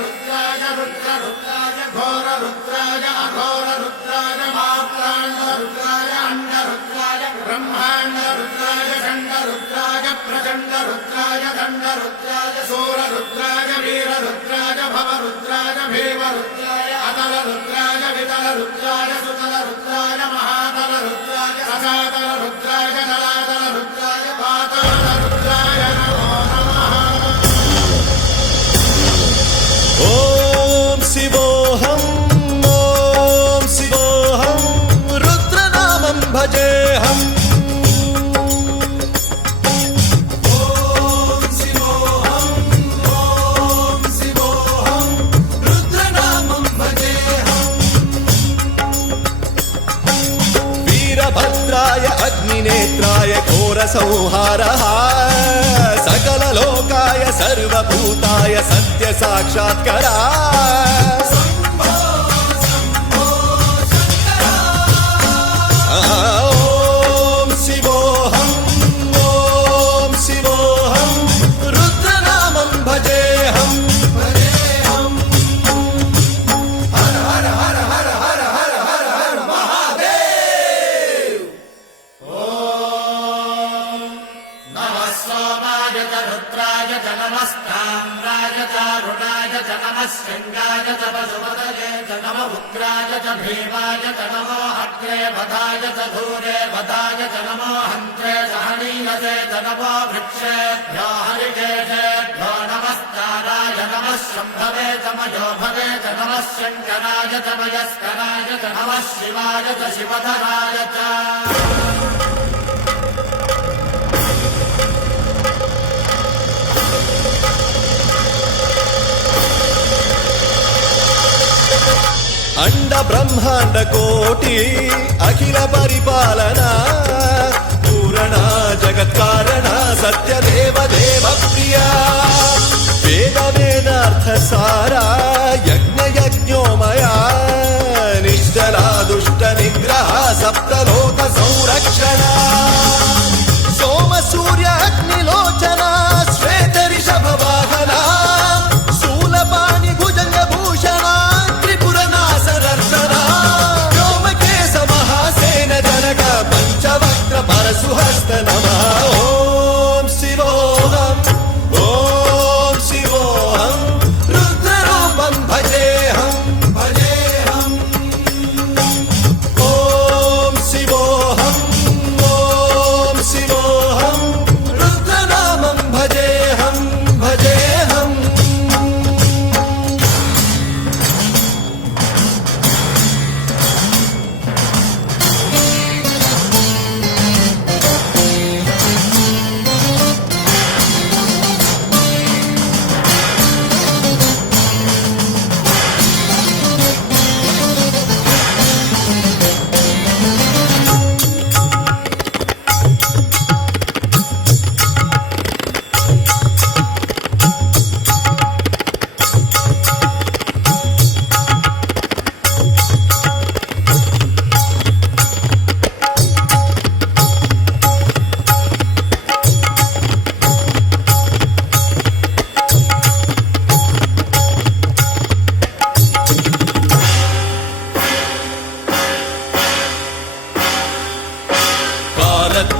रुद्राय रुद्राय घोर रुद्राय अघोर रुद्राय मात्राण्ड रुद्राय अंड रुद्राय ब्रह्मांड रुद्राय खंड रुद्राय प्रचंड रुद्राय दंड रुद्राय सूर रुद्राय वीर रुद्राय भव रुद्राय भीम रुद्राय अतल रुद्राय वितल रुद्राय सुतल रुद्राय महातल रुद्राय सदातल रुद्राय जलातल रुद्राय पाताल रुद्राय नमो नमः। ओम शिवोऽहं रुद्रनामं भजेऽहम्। वीरभद्राय अग्निनेत्राय घोरसंहारः सकललोकाय सर्वभूताय सत्यसाक्षात्करा। ॐ शिवोऽहं रुद्रनामं भजेऽहम्। हर हर हर हर हर हर हर हर महादेव। नमः सोमाय च रुद्राय च नमस्ताम्राय च रुणाय च नमः शृङ्गाय च पशुपतये च नमः उग्राय च भीमाय च नमो अग्रे वधाय च धूरे वधाय च नमो हन्त्रे च हनीयसे च नमो वृक्षेभ्यो हरिकेशेभ्यो नमस्काराय नमः शम्भवे च मयोभवे च नमः शङ्कराय च मयस्कराय च नमः शिवाय च शिवधराय च। अंड ब्रह्मांड कोटि अखिल परिपालना पूरणा जगत्कारणा सत्यदेव देव प्रिया वेद वेदार्थ सारा यज्ञ यज्ञोमया निश्चला दुष्ट निग्रह सप्तलोक संरक्षणा सोम सूर्य अग्निलोचना श्वेत ऋषभ वाहना शूलपाणि भुजंग भूषणा परशुहस्त नमः। ओम शिवोऽहं रुद्ररूपं भजेऽहम्। ओम शिवोऽहं रुद्रनामं भजेऽहम्।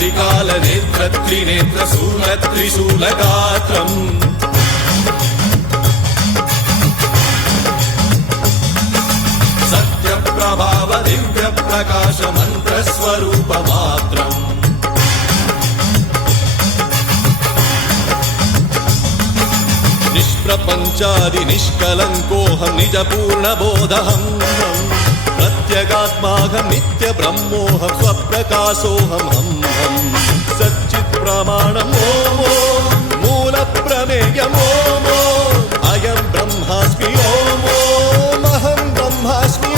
त्रिकालनेत्र त्रिनेत्र शूलत्रिशूलगात्रम् सत्यप्रभाव दिव्यप्रकाश मन्त्रस्वरूपमात्रम् निष्प्रपञ्चादि निष्कलङ्कोऽहं निजपूर्णबोधहं प्रत्यगात्माहं नित्यब्रह्मोऽहं स्वप्रकाशोऽहं सच्चित् प्रमाणम् ॐ मूलप्रमेयम् ॐ अयं ब्रह्मास्मि ॐ अहं ब्रह्मास्मि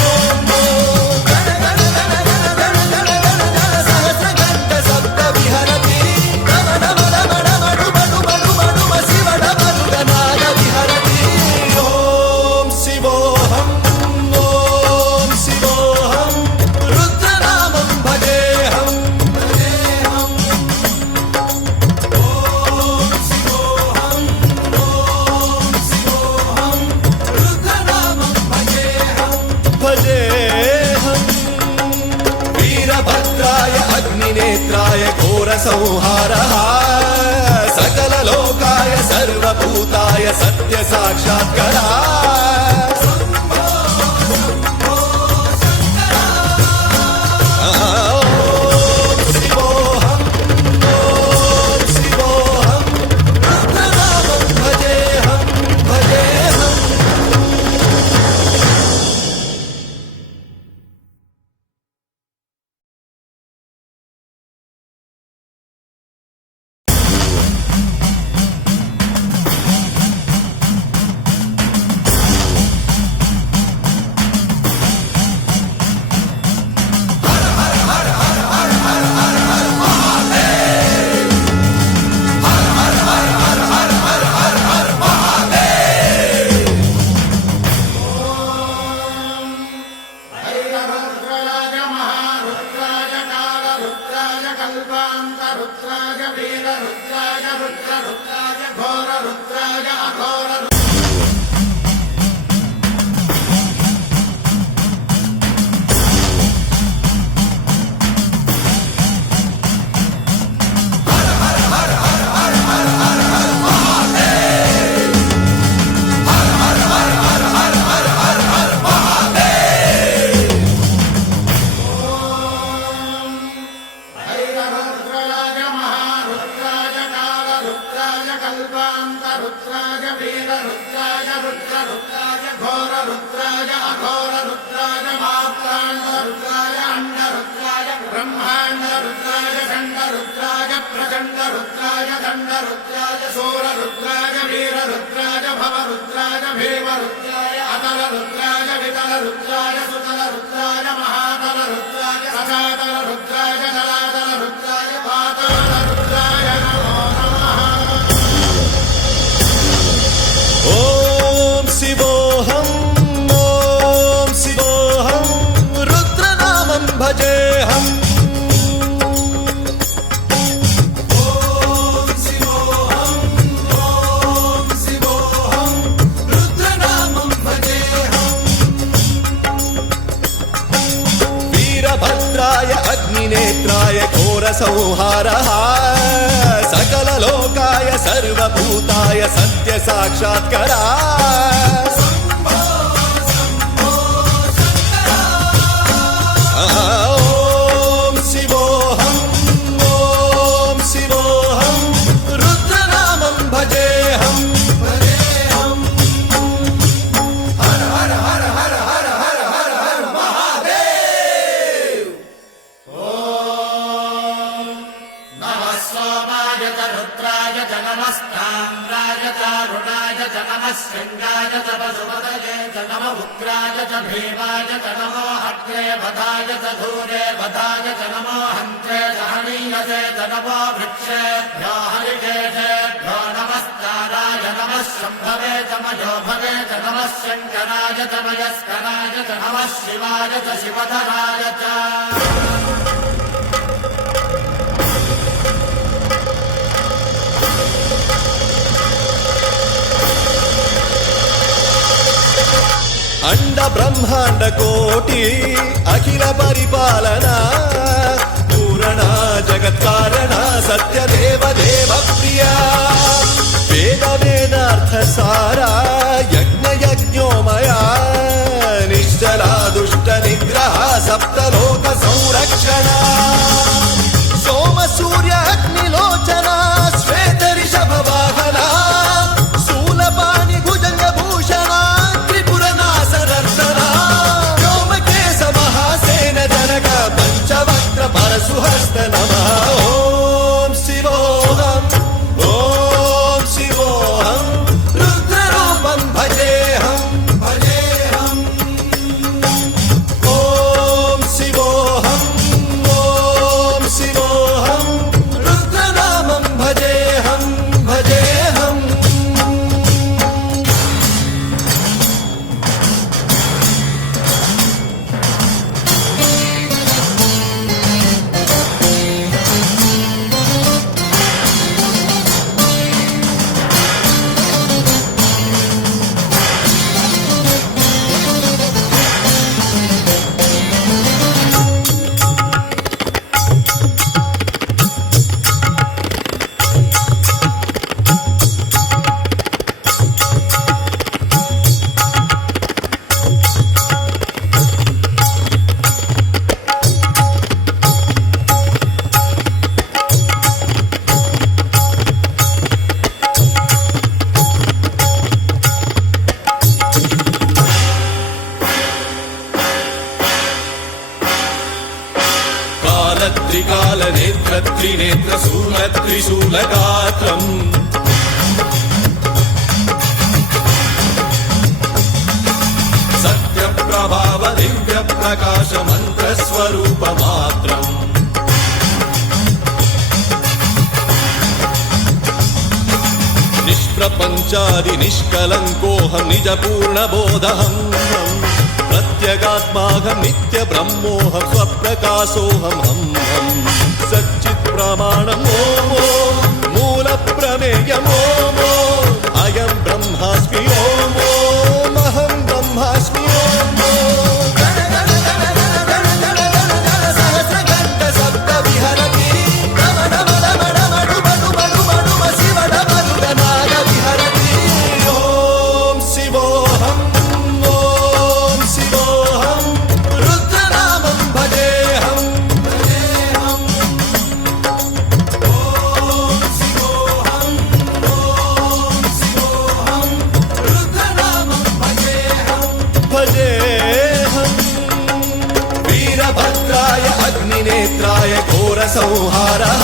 संहारः सकललोकाय सर्वभूताय सत्य साक्षात्कारः अग्निनेत्राय घोरसंहारः सकललोकाय सर्वभूताय सत्य साक्षात्कारः ॐ शिवोऽहम् ॐ शिवोऽहम् रुद्रनामं भजेऽहम् हर हर हर हर हर हर हर हर महादेव नमः सोमाय च रुद्राय च नमस्ताम्राय च अरुणाय च नमः शृङ्गाय च पशुपतये च नमः उग्राय च भीमाय च नमो अग्रे वधाय च धूरे वधाय च नमो हन्त्रे च हनीयसे च नमो वृक्षेभ्यो हरिकेशेभ्यो नमस्काराय नमः शम्भवे च मयोभवे च नमः शङ्कराय च मयस्कराय च नमः शिवाय च शिवधराय च अंड ब्रह्मांड कोटि अखिल परिपालना पूरणा जगत्कारणा सत्य देव देव प्रिया वेद वेदार्थ सारा यज्ञ यज्ञोमया निश्चला दुष्ट निग्रह सप्तलोक संरक्षणा सोम सूर्य अग्निलोचना श्वेत ऋषभ वाहना शूलपाणि भुजंग भूषणा परशुहस्त नमः ॐ शिवोऽहम् रुद्ररूपं भजेऽहम् త్రికాలనేత్ర త్రినేత్ర శూల త్రిశూలగాత్రం సత్యప్రభావ దివ్య ప్రకాశ మంత్రస్వరూపమాత్రం నిష్ప్రపంచాది నిష్కలంకోహం నిజ పూర్ణబోధహం ప్రత్యగాత్మాహం నిత్య బ్రహ్మోహం స్వప్రకాశోహం హం సచ్చిత్ ప్రమాణం ఓమో మూల ప్రమేయమో అయం బ్రహ్మాస్మి ఓమో మహం బ్రహ్మాస్మి ఓమో नेत्राय घोर संहारः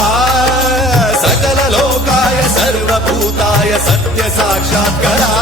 सकल लोकाय सर्वभूताय सत्य साक्षात्करः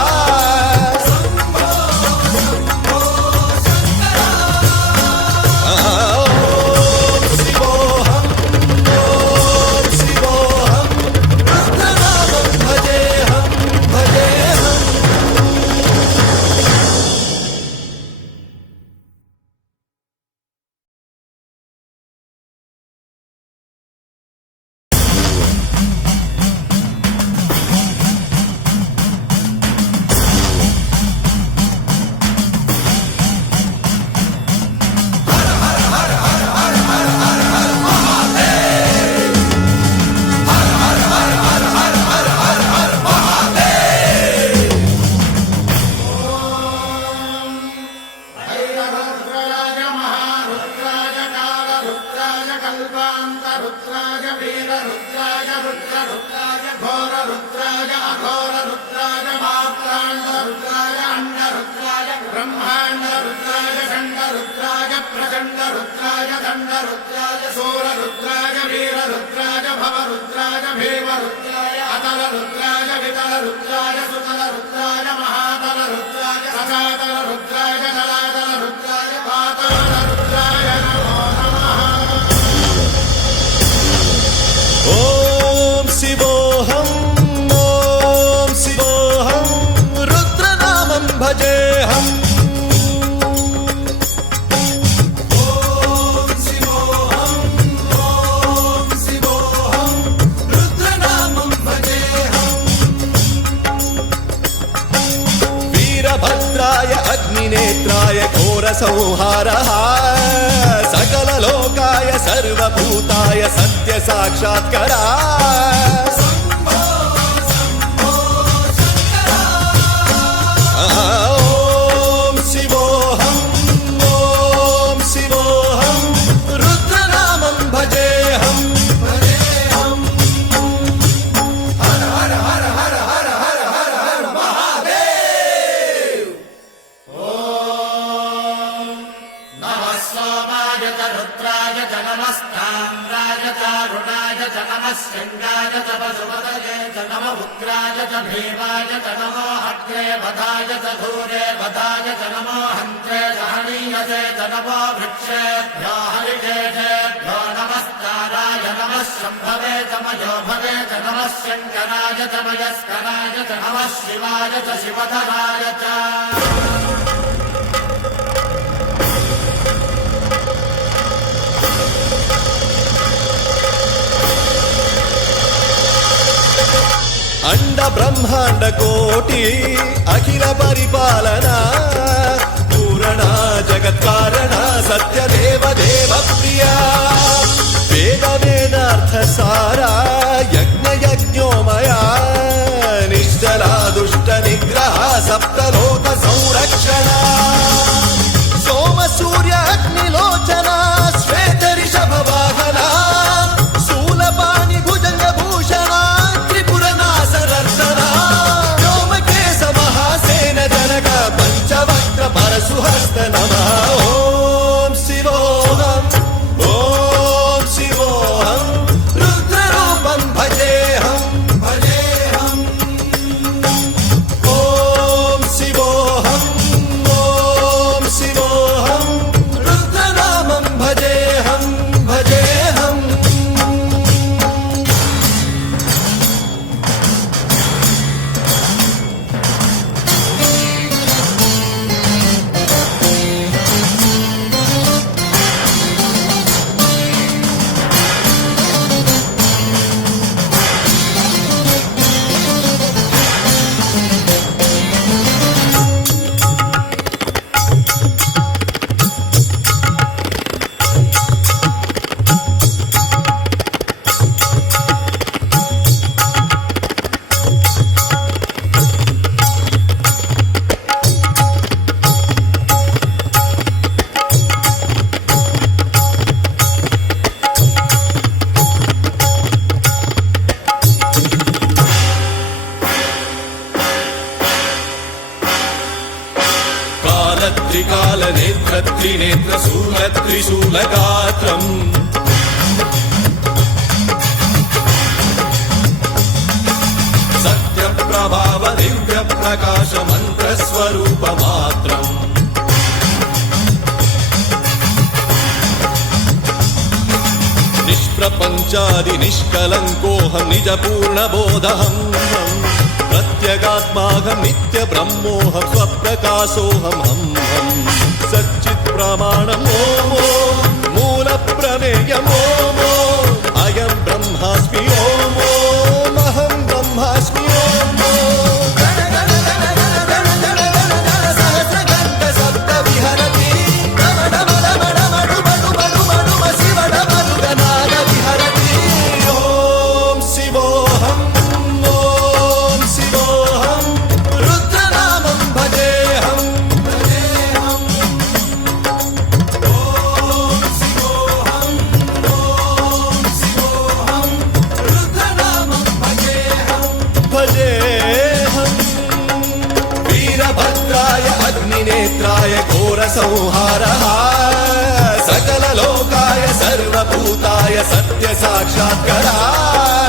नेत्राय घोर संहारः सकल लोकाय सर्वभूताय सत्य साक्षात्करः ओम शिवोऽहं रुद्रनामं भजेऽहं हर हर हर हर हर हर हर हर महादेव रुद्राय च नमस्ताम्राय च रुणाय च नमः शृङ्गाय च पशुपतये च नमः उग्राय च भीमाय च नमो अग्रे वधाय च धूरे वधाय च नमो हन्त्रे सहनीयसे च नमो वृक्षेभ्यो हरिकेशेभ्यो नमस्काराय नमः शम्भवे च मयोभवे च नमः शङ्कराय च मयस्कराय च नमः शिवाय च शिवधराय च अंड ब्रह्मांड कोटि अखिल परिपालना पूरणा जगत् कारणा सत्य देव देव प्रिया वेद वेदार्थ सारा यज्ञ यज्ञोमया निश्चला दुष्ट निग्रह सप्तलोक संरक्षणा सोम सूर्य अग्निलोचना श्वेत ऋषभ वाहना शूलपाणि भुजंग भूषणा पंचवक्त्र परशुहस्त नमः ओम शिवोऽहं त्रिकालनेत्रत्रिनेत्रशूलत्रिशूलगात्रम् सत्यप्रभाव दिव्यप्रकाश मन्त्रस्वरूपमात्रम् निष्प्रपञ्चादि निष्कलङ्कोऽहं निजपूर्णबोधहम् प्रत्यगात्माहं नित्यब्रह्मोऽहं स्वप्रकाशोऽहं सच्चित्प्रमाणम् ओमो मूलप्रमेयम् ओमो अयं ब्रह्मास्मि ओमो महं ब्रह्मास्मि ओमो संहारः सकललोकाय सर्वभूताय सत्य साक्षात्कारः